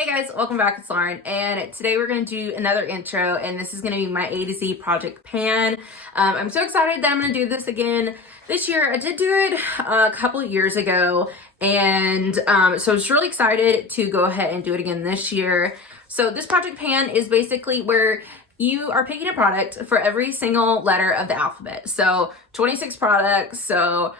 Hey guys, welcome back. It's Lauren, and today we're going to do another intro, and this is going to be my A to Z project pan. I'm so excited that I'm going to do this again this year. I did do it a couple of years ago, and so I was really excited to go ahead and do it again this year. So this project pan is basically where you are picking a product for every single letter of the alphabet. So 26 products, so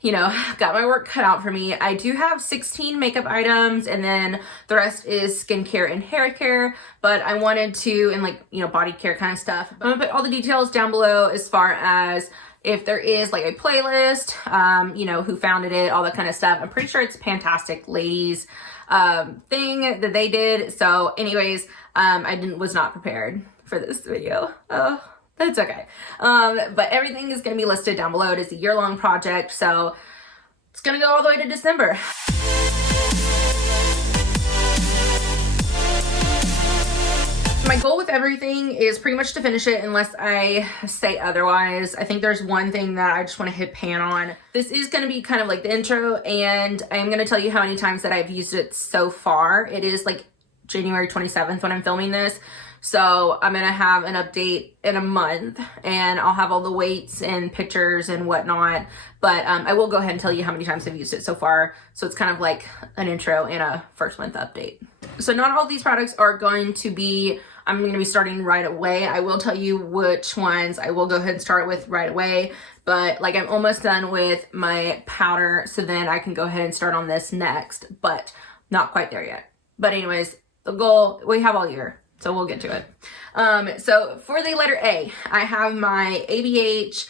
you know, got my work cut out for me. I do have 16 makeup items, and then the rest is skincare and hair care, but I wanted to, and like, you know, body care kind of stuff. I'm gonna put all the details down below as far as if there is like a playlist, you know, who founded it, all that kind of stuff. I'm pretty sure it's PANtastic ladies thing that they did. So anyways, was not prepared for this video. Oh. That's okay. But everything is going to be listed down below. It is a year-long project, so it's going to go all the way to December. My goal with everything is pretty much to finish it unless I say otherwise. I think there's one thing that I just want to hit pan on. This is going to be kind of like the intro, and I'm going to tell you how many times that I've used it so far. It is like January 27th when I'm filming this. So I'm going to have an update in a month, and I'll have all the weights and pictures and whatnot. But I will go ahead and tell you how many times I've used it so far. So it's kind of like an intro and a first month update. So not all these products are going to be, I'm going to be starting right away. I will tell you which ones I will go ahead and start with right away. But like I'm almost done with my powder, so then I can go ahead and start on this next. But not quite there yet. But anyways, the goal, we have all year. So we'll get to it. So for the letter A, I have my ABH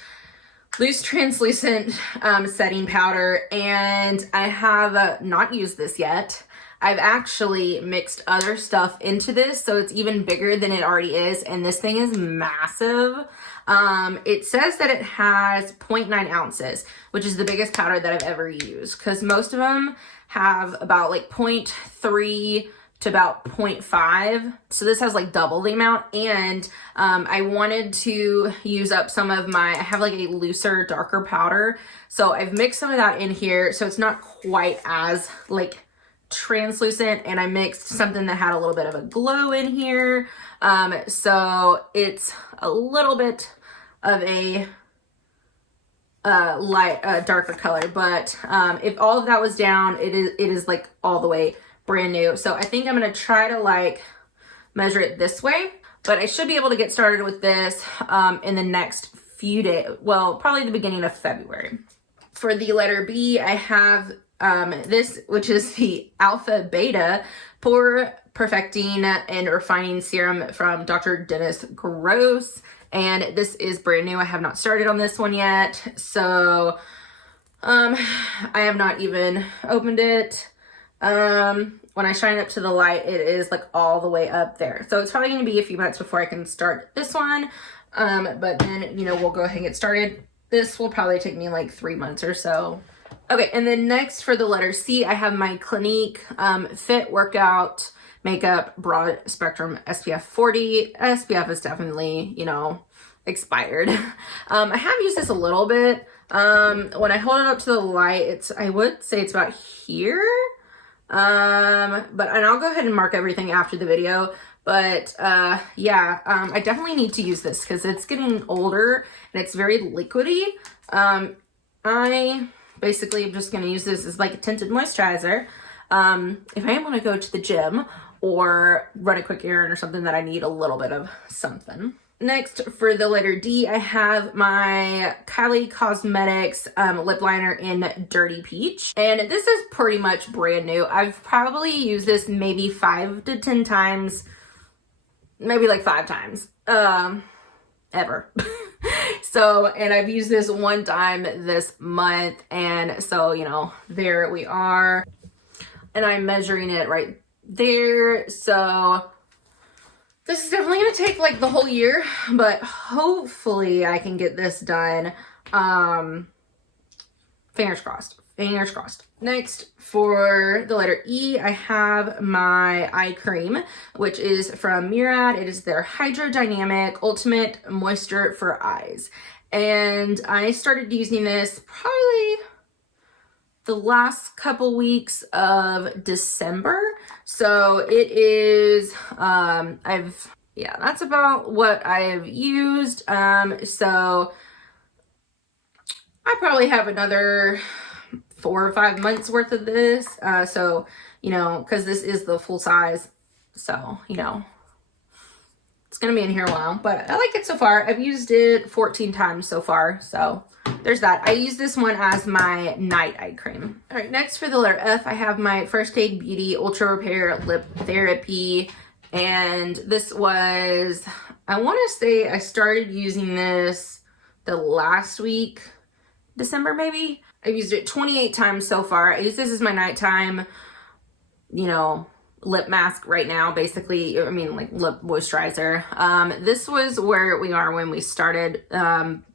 loose translucent setting powder, and I have not used this yet. I've actually mixed other stuff into this, so it's even bigger than it already is, and this thing is massive. It says that it has 0.9 ounces, which is the biggest powder that I've ever used, because most of them have about like 0.3 to about 0.5. So this has like double the amount, and I wanted to use up some of I have like a looser, darker powder. So I've mixed some of that in here, so it's not quite as like translucent, and I mixed something that had a little bit of a glow in here. So it's a little bit of a darker color, but if all of that was down, it is like all the way brand new. So I think I'm going to try to like measure it this way, but I should be able to get started with this in the next few days. Well, probably the beginning of February. For the letter B, I have this, which is the Alpha Beta Pore Perfecting and Refining Serum from Dr. Dennis Gross. And this is brand new. I have not started on this one yet. So I have not even opened it. When I shine up to the light, it is like all the way up there. So it's probably going to be a few months before I can start this one. But then, you know, we'll go ahead and get started. This will probably take me like 3 months or so. Okay. And then next for the letter C, I have my Clinique, Fit Workout Makeup Broad Spectrum SPF 40. SPF is definitely, you know, expired. I have used this a little bit. When I hold it up to the light, I would say it's about here. And I'll go ahead and mark everything after the video, but yeah, I definitely need to use this because it's getting older and it's very liquidy. I basically am just going to use this as like a tinted moisturizer if I am going to go to the gym or run a quick errand or something that I need a little bit of something. Next, for the letter D, I have my Kylie Cosmetics lip liner in Dirty Peach. And this is pretty much brand new. I've probably used this maybe 5 to 10 times, maybe like 5 times, ever. So, and I've used this one time this month. And so, you know, there we are. And I'm measuring it right there. So this is definitely going to take like the whole year, but hopefully I can get this done. Fingers crossed. Fingers crossed. Next, for the letter E, I have my eye cream, which is from Murad. It is their Hydrodynamic Ultimate Moisture for Eyes. And I started using this probably the last couple weeks of December. So it is, yeah, that's about what I've used. So I probably have another 4 or 5 months worth of this. So, you know, because this is the full size. So, you know, it's going to be in here a while, but I like it so far. I've used it 14 times so far. So there's that. I use this one as my night eye cream. All right, next for the letter F, I have my First Aid Beauty Ultra Repair Lip Therapy. And this was, I want to say I started using this the last week, December maybe. I've used it 28 times so far. I use this as my nighttime, you know, lip mask right now, basically. I mean, like lip moisturizer. This was where we are when we started,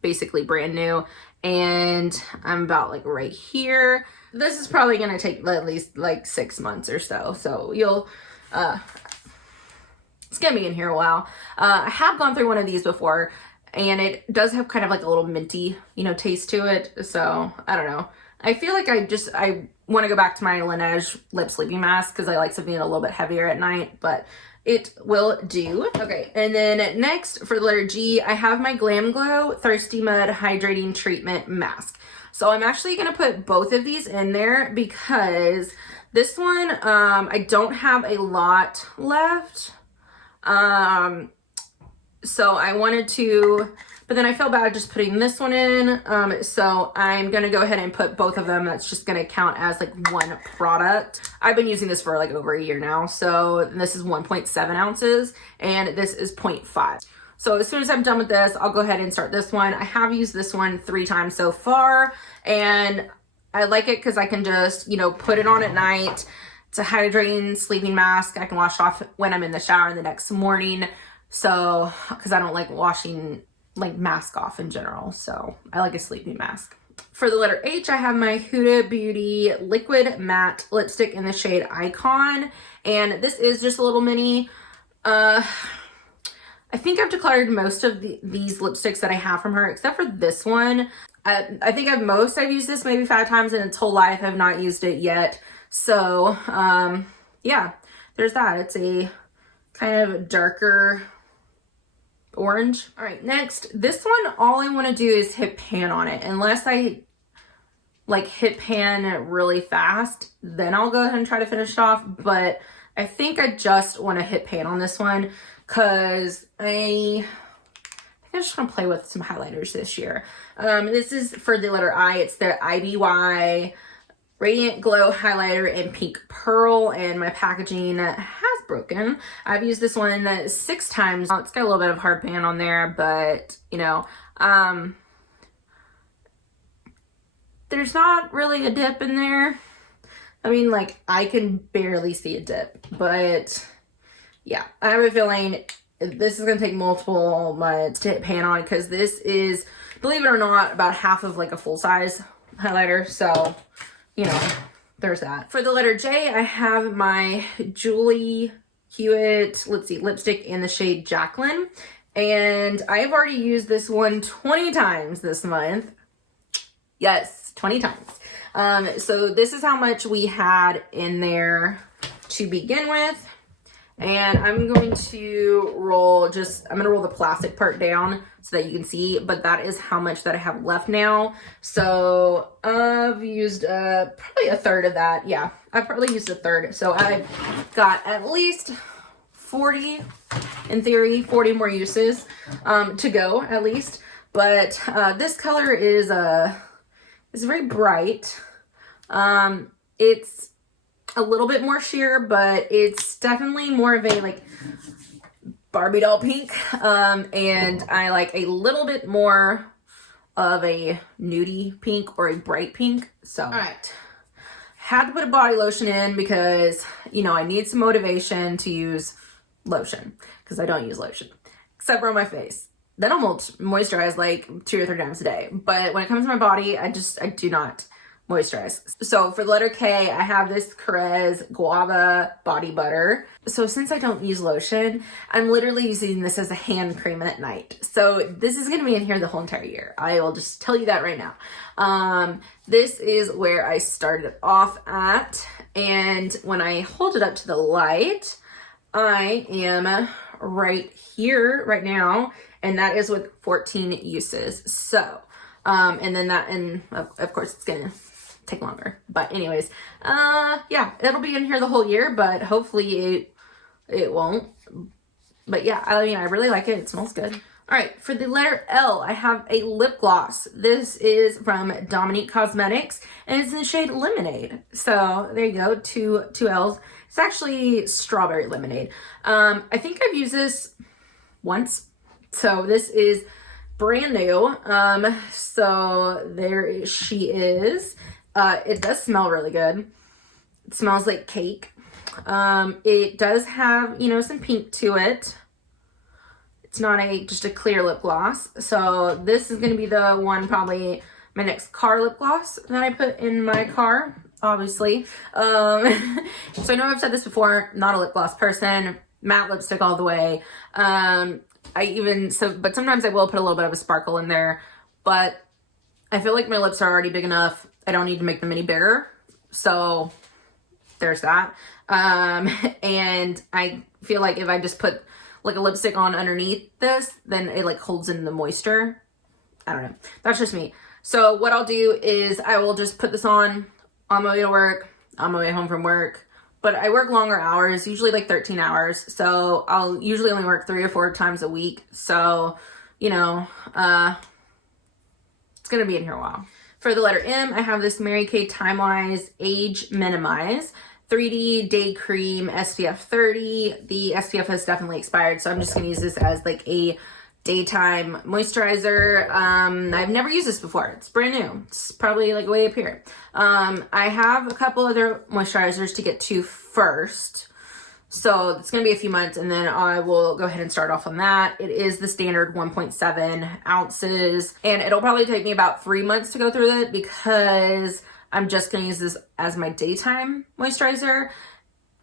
basically brand new. And I'm about like right here. This is probably going to take at least like 6 months or so. So you'll, it's going to be in here a while. I have gone through one of these before, and it does have kind of like a little minty, you know, taste to it. So I don't know. I feel like I want to go back to my Laneige lip sleeping mask because I like something a little bit heavier at night, but it will do. Okay, and then next for the letter G, I have my Glam Glow Thirsty Mud Hydrating Treatment Mask. So I'm actually going to put both of these in there because this one, I don't have a lot left. So I wanted to, but then I felt bad just putting this one in. So I'm going to go ahead and put both of them. That's just going to count as like one product. I've been using this for like over a year now. So this is 1.7 ounces and this is 0.5. So as soon as I'm done with this, I'll go ahead and start this one. I have used this one 3 times so far, and I like it because I can just, you know, put it on at night. It's a hydrating sleeping mask. I can wash off when I'm in the shower the next morning. So, because I don't like washing like mask off in general. So I like a sleeping mask. For the letter H, I have my Huda Beauty Liquid Matte Lipstick in the shade Icon. And this is just a little mini. I think I've declared most of these lipsticks that I have from her, except for this one. I think I've used this maybe 5 times in its whole life. I've not used it yet. So, yeah, there's that. It's a kind of darker orange. All right, next, this one, all I want to do is hit pan on it. Unless I like hit pan really fast, then I'll go ahead and try to finish it off. But I think I just want to hit pan on this one because I just want to play with some highlighters this year. This is for the letter I. It's the IBY Radiant Glow Highlighter in Pink Pearl, and my packaging has broken. I've used this one 6 times. It's got a little bit of hard pan on there, but, you know, there's not really a dip in there. I mean, like, I can barely see a dip, but yeah, I have a feeling this is going to take multiple months to hit pan on because this is, believe it or not, about half of like a full-size highlighter. So, you know, there's that. For the letter J, I have my Julie Hewitt, lipstick in the shade Jacqueline. And I've already used this one 20 times this month. Yes, 20 times. So this is how much we had in there to begin with. And I'm going to roll the plastic part down so that you can see, but that is how much that I have left now. So I've used probably a third of that. Yeah, I've probably used a third. So I've got at least 40, in theory, 40 more uses to go at least. But this color is very bright. It's a little bit more sheer, but it's definitely more of a like Barbie doll pink. And I like a little bit more of a nudie pink or a bright pink. So, all right. Had to put a body lotion in because, you know, I need some motivation to use lotion because I don't use lotion except for on my face. Then I'll moisturize like 2 or 3 times a day. But when it comes to my body, I do not. moisturize. So for the letter K, I have this Carez Guava Body Butter. So since I don't use lotion, I'm literally using this as a hand cream at night. So this is gonna be in here the whole entire year. I will just tell you that right now. This is where I started off at, and when I hold it up to the light, I am right here right now, and that is with 14 uses. So, and then that, and of course it's gonna take longer, but anyways, yeah, it'll be in here the whole year, but hopefully it won't. But yeah, I mean, I really like it. It smells good. All right, for the letter L, I have a lip gloss. This is from Dominique Cosmetics, and it's in the shade Lemonade. So there you go, two L's. It's actually strawberry lemonade. I think I've used this once. So this is brand new. So there she is. It does smell really good. It smells like cake. It does have, you know, some pink to it. It's not just a clear lip gloss. So this is going to be the one, probably my next car lip gloss that I put in my car, obviously. So I know I've said this before, not a lip gloss person, matte lipstick all the way. But sometimes I will put a little bit of a sparkle in there, but I feel like my lips are already big enough. I don't need to make them any bigger. So there's that. And I feel like if I just put like a lipstick on underneath this, then it like holds in the moisture. I don't know. That's just me. So what I'll do is I will just put this on my way to work, on my way home from work. But I work longer hours, usually like 13 hours. So I'll usually only work 3 or 4 times a week. So, you know, it's going to be in here a while. For the letter M, I have this Mary Kay Time-Wise Age Minimize 3D Day Cream SPF 30. The SPF has definitely expired, so I'm just going to use this as like a daytime moisturizer. I've never used this before. It's brand new. It's probably like way up here. I have a couple other moisturizers to get to first. So it's going to be a few months, and then I will go ahead and start off on that. It is the standard 1.7 ounces, and it'll probably take me about 3 months to go through it because I'm just going to use this as my daytime moisturizer.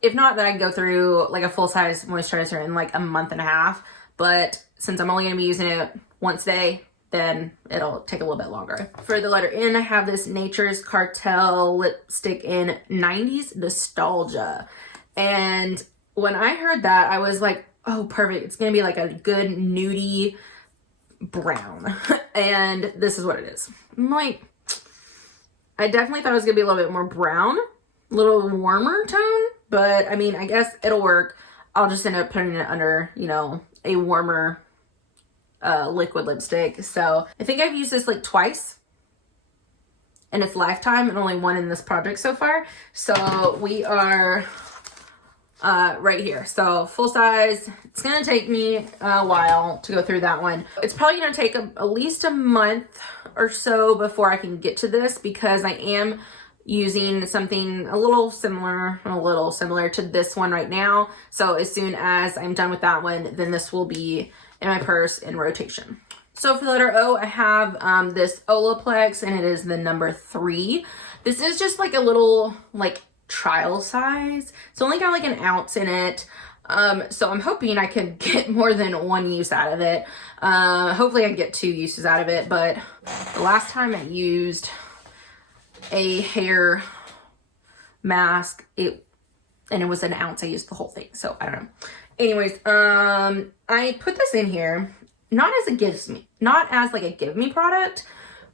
If not, then I can go through like a full-size moisturizer in like a month and a half. But since I'm only going to be using it once a day, then it'll take a little bit longer. For the letter N, I have this Nature's Cartel lipstick in 90s Nostalgia. And when I heard that, I was like, oh, perfect. It's going to be like a good nudie brown. And this is what it is. I'm like, I definitely thought it was going to be a little bit more brown, a little warmer tone. But I mean, I guess it'll work. I'll just end up putting it under, you know, a warmer liquid lipstick. So I think I've used this like twice in its lifetime and only one in this project so far. So we are right here. So full size. It's going to take me a while to go through that one. It's probably going to take at least a month or so before I can get to this because I am using something a little similar to this one right now. So as soon as I'm done with that one, then this will be in my purse in rotation. So for the letter O, I have this Olaplex, and it is the number 3. This is just like a little like trial size. It's only got like an ounce in it. So I'm hoping I can get more than 1 use out of it. Hopefully I can get 2 uses out of it, but the last time I used a hair mask, it was an ounce. I used the whole thing, so I don't know. Anyways, I put this in here not as like a give me product,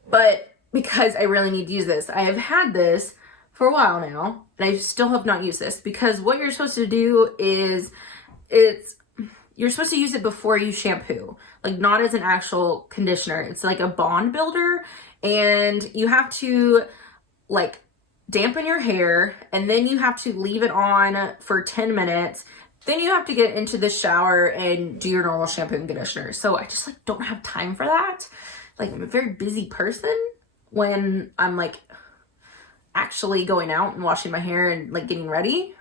but because I really need to use this. I have had this for a while now, and I still have not used this because what you're supposed to do is you're supposed to use it before you shampoo, like not as an actual conditioner. It's like a bond builder, and you have to like dampen your hair, and then you have to leave it on for 10 minutes. Then you have to get into the shower and do your normal shampoo and conditioner. So I just like don't have time for that. Like I'm a very busy person when I'm like actually going out and washing my hair and like getting ready.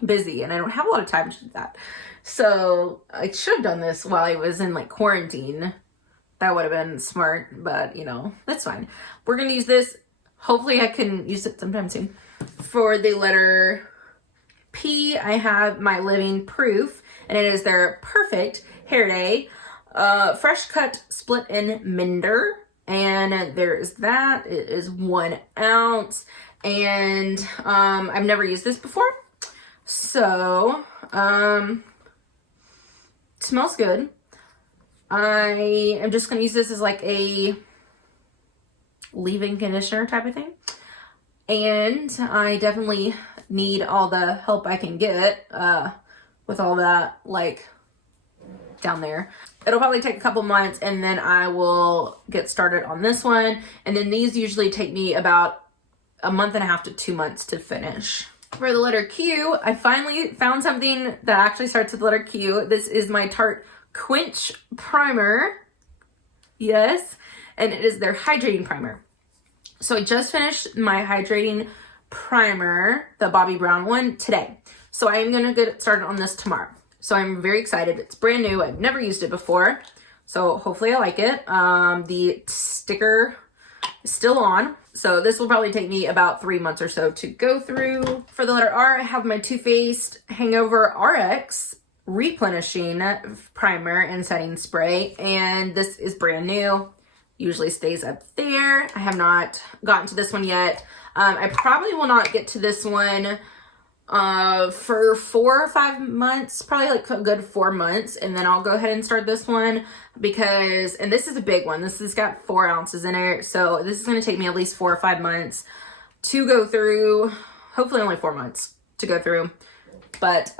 I'm busy and I don't have a lot of time to do that. So I should have done this while I was in like quarantine. That would have been smart, but you know, that's fine. We're going to use this hopefully I can use it sometime soon. For the letter P, I have my Living Proof, and it is their Perfect Hair Day Fresh Cut Split and Mender. And there is that. It is 1 ounce. And I've never used this before. So, it smells good. I am just going to use this as like a leave-in conditioner type of thing. And I definitely need all the help I can get with all that, like, down there. It'll probably take a couple months, and then I will get started on this one. And then these usually take me about a month and a half to 2 months to finish. For the letter Q, I finally found something that actually starts with the letter Q. This is my Tarte Quench Primer. Yes. And it is their hydrating primer. So I just finished my hydrating primer, the Bobbi Brown one, today. So I am going to get started on this tomorrow. So I'm very excited. It's brand new. I've never used it before. So hopefully I like it. The sticker is still on. So this will probably take me about 3 months or so to go through. For the letter R, I have my Too Faced Hangover RX Replenishing Primer and Setting Spray. And this is brand new. Usually stays up there. I have not gotten to this one yet. I probably will not get to this one for 4 or 5 months, probably like a good 4 months, and then I'll go ahead and start this one because, and this is a big one. This has got 4 ounces in it, so this is going to take me at least 4 or 5 months to go through. Hopefully only 4 months to go through, but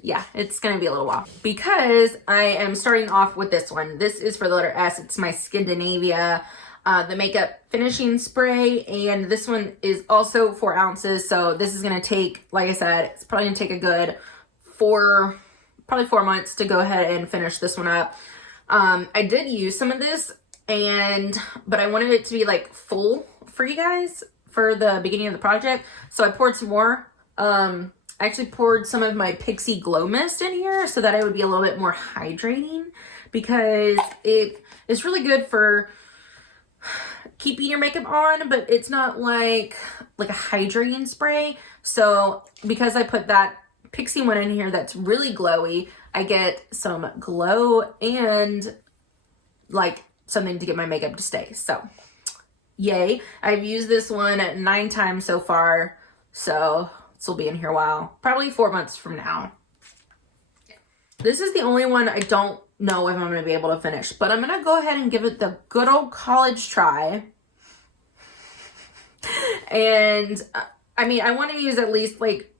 yeah, it's going to be a little while because I am starting off with this one. This is for the letter S. It's my Scandinavia the makeup finishing spray, and this one is also 4 ounces. So this is going to take, like I said, it's probably going to take a good 4 months to go ahead and finish this one up. I did use some of this, but I wanted it to be like full for you guys for the beginning of the project. So I poured some more. I actually poured some of my Pixie Glow Mist in here so that it would be a little bit more hydrating, because it is really good for keeping your makeup on, but it's not like a hydrating spray. So because I put that Pixie one in here that's really glowy, I get some glow and like something to get my makeup to stay. So yay. I've used this one 9 times so far, so this will be in here a while, probably 4 months from now. This is the only one I don't know if I'm going to be able to finish, but I'm going to go ahead and give it the good old college try. And I mean, I want to use at least like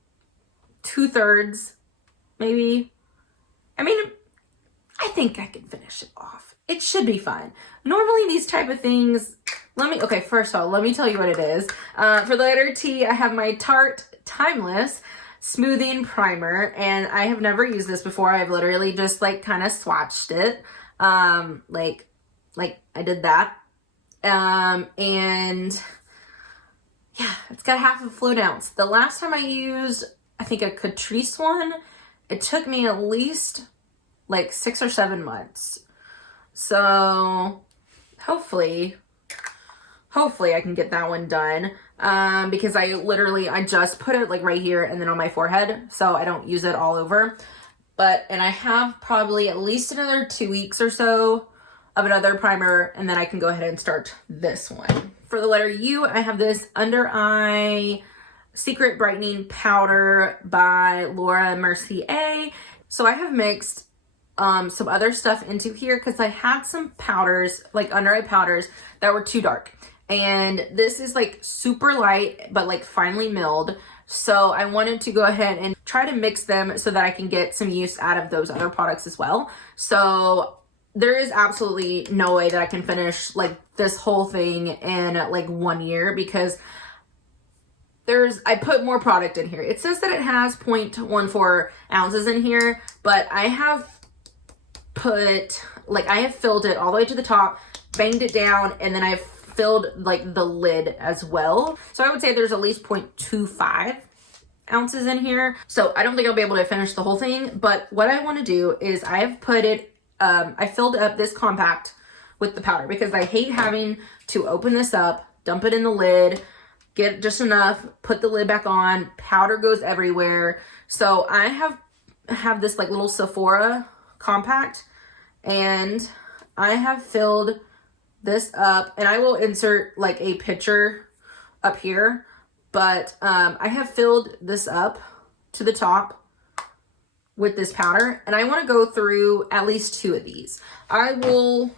2/3, maybe. I mean, I think I can finish it off. It should be fine. Normally these type of things, okay, first of all, let me tell you what it is. For the letter T, I have my Tarte Timeless Smoothing Primer, and I have never used this before. I've literally just like kind of swatched it. Like I did that. And yeah, it's got half a float ounce. The last time I used, I think a Catrice one, it took me at least like 6 or 7 months. So hopefully I can get that one done. Because I just put it like right here and then on my forehead, so I don't use it all over. And I have probably at least another 2 weeks or so of another primer, and then I can go ahead and start this one. For the letter U, I have this Under Eye Secret Brightening Powder by Laura Mercier. So I have mixed some other stuff into here because I had some powders, like under eye powders, that were too dark. And this is like super light, but like finely milled. So I wanted to go ahead and try to mix them so that I can get some use out of those other products as well. So there is absolutely no way that I can finish like this whole thing in like 1 year, because I put more product in here. It says that it has 0.14 ounces in here, but I have filled it all the way to the top, banged it down, and then I've filled like the lid as well. So I would say there's at least 0.25 ounces in here. So I don't think I'll be able to finish the whole thing, but what I want to do is I've put it, I filled up this compact with the powder because I hate having to open this up dump it in the lid, get just enough, put the lid back on, powder goes everywhere. So I have this like little Sephora compact, and I have filled this up, and I will insert like a picture up here, but I have filled this up to the top with this powder, and I want to go through at least 2 of these. I will,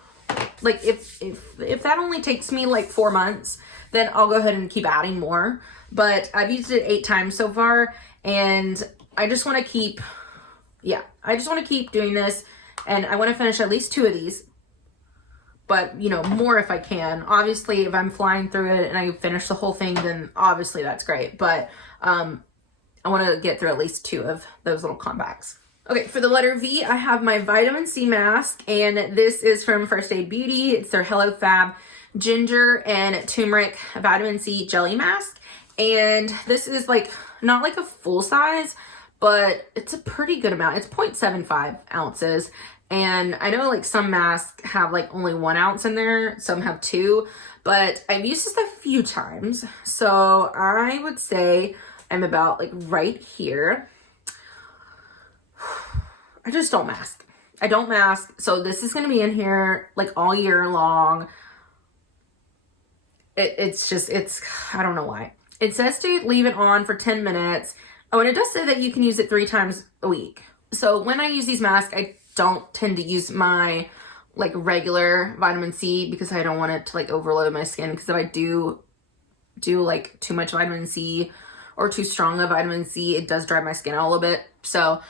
like, if that only takes me like 4 months, then I'll go ahead and keep adding more. But I've used it 8 times so far, and I just want to keep, I just want to keep doing this, and I want to finish at least 2 of these, but you know, more if I can. Obviously, if I'm flying through it and I finish the whole thing, then obviously that's great, but I want to get through at least 2 of those little compacts. Okay, for the letter V, I have my vitamin C mask, and this is from First Aid Beauty. It's their Hello Fab Ginger and Turmeric Vitamin C Jelly Mask. And this is like, not like a full size, but it's a pretty good amount. It's 0.75 ounces. And I know like some masks have like only 1 ounce in there, some have 2, but I've used this a few times. So I would say I'm about like right here. I just don't mask. I don't mask. So this is going to be in here like all year long. It's I don't know why. It says to leave it on for 10 minutes. Oh, and it does say that you can use it 3 times a week. So when I use these masks, I don't tend to use my like regular vitamin C because I don't want it to like overload my skin, because if I do like too much vitamin C or too strong of vitamin C, it does dry my skin out a little bit. So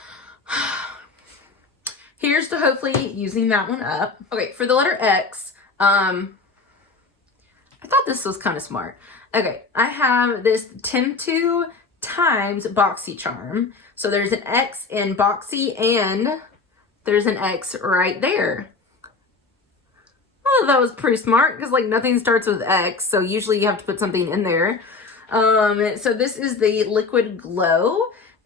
here's to hopefully using that one up. Okay, for the letter X, I thought this was kind of smart. Okay, I have this Tim2 times BoxyCharm. So there's an X in Boxy, and there's an X right there. Oh, that was pretty smart, because like nothing starts with X, so usually you have to put something in there. So this is the Liquid Glow,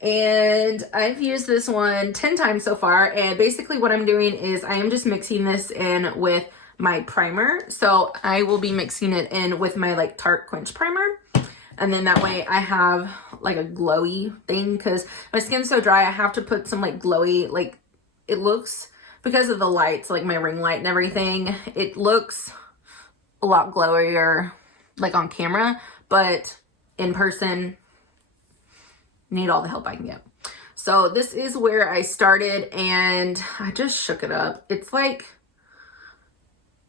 and I've used this one 10 times so far, and basically what I'm doing is I am just mixing this in with my primer. So I will be mixing it in with my like Tarte Quench Primer, and then that way I have like a glowy thing, because my skin's so dry. I have to put some like glowy, like it looks, because of the lights, like my ring light and everything, it looks a lot glowier like on camera, but in person, need all the help I can get. So this is where I started, and I just shook it up. It's like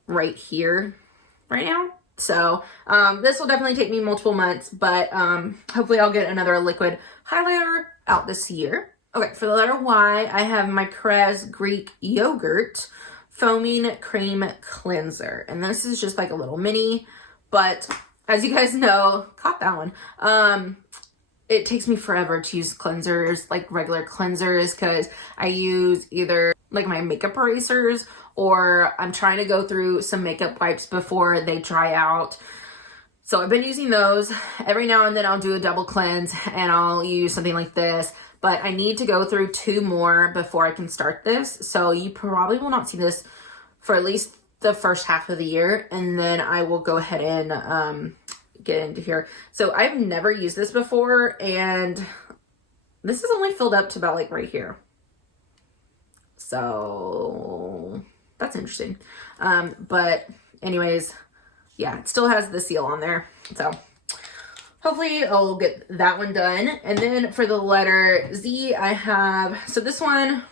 right here right now. So this will definitely take me multiple months, but hopefully I'll get another liquid highlighter out this year. Okay, for the letter Y, I have my Crez Greek Yogurt Foaming Cream Cleanser. And this is just like a little mini, but as you guys know, caught that one. It takes me forever to use cleansers, like regular cleansers, because I use either like my makeup erasers, or I'm trying to go through some makeup wipes before they dry out. So I've been using those. Every now and then I'll do a double cleanse and I'll use something like this, but I need to go through 2 more before I can start this. So you probably will not see this for at least the first half of the year, and then I will go ahead and get into here. So I've never used this before, and this is only filled up to about like right here. So that's interesting. But anyways, yeah, it still has the seal on there. So hopefully I'll get that one done. And then for the letter Z, I have, so this one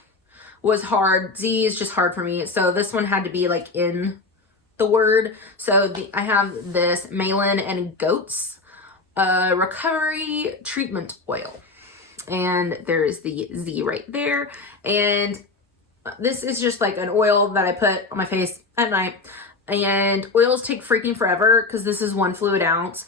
was hard. Z is just hard for me. So this one had to be like in the word. So I have this Malin and Goats Recovery Treatment Oil. And there's the Z right there. And this is just like an oil that I put on my face at night. And oils take freaking forever, because this is 1 fluid ounce.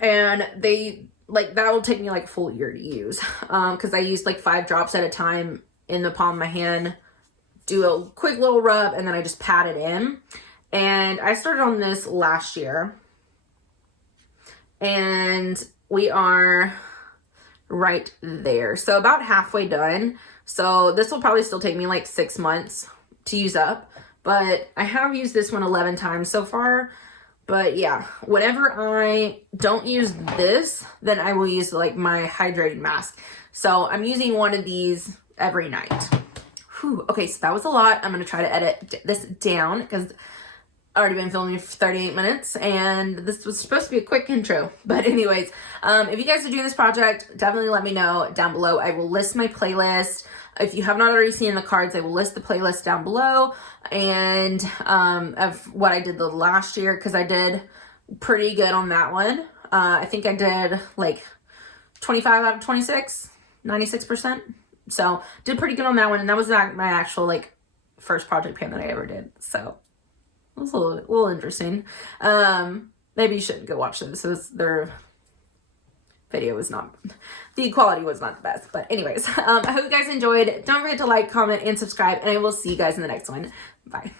And they, like, that will take me like a full year to use. Because I use like 5 drops at a time in the palm of my hand, do a quick little rub, and then I just pat it in. And I started on this last year, and we are right there. So about halfway done. So this will probably still take me like 6 months to use up, but I have used this one 11 times so far. But yeah, whenever I don't use this, then I will use like my hydrating mask. So I'm using one of these every night. Whew. Okay, so that was a lot. I'm going to try to edit this down because I've already been filming for 38 minutes and this was supposed to be a quick intro. But anyways, if you guys are doing this project, definitely let me know down below. I will list my playlist. If you have not already seen the cards, I will list the playlist down below and of what I did the last year, because I did pretty good on that one. I think I did like 25 out of 26, 96%. So did pretty good on that one, and that was my actual like first project pan that I ever did. So it was a little interesting. Maybe you should go watch this. Their video was not, the quality was not the best. But anyways, I hope you guys enjoyed. Don't forget to like, comment, and subscribe, and I will see you guys in the next one. Bye.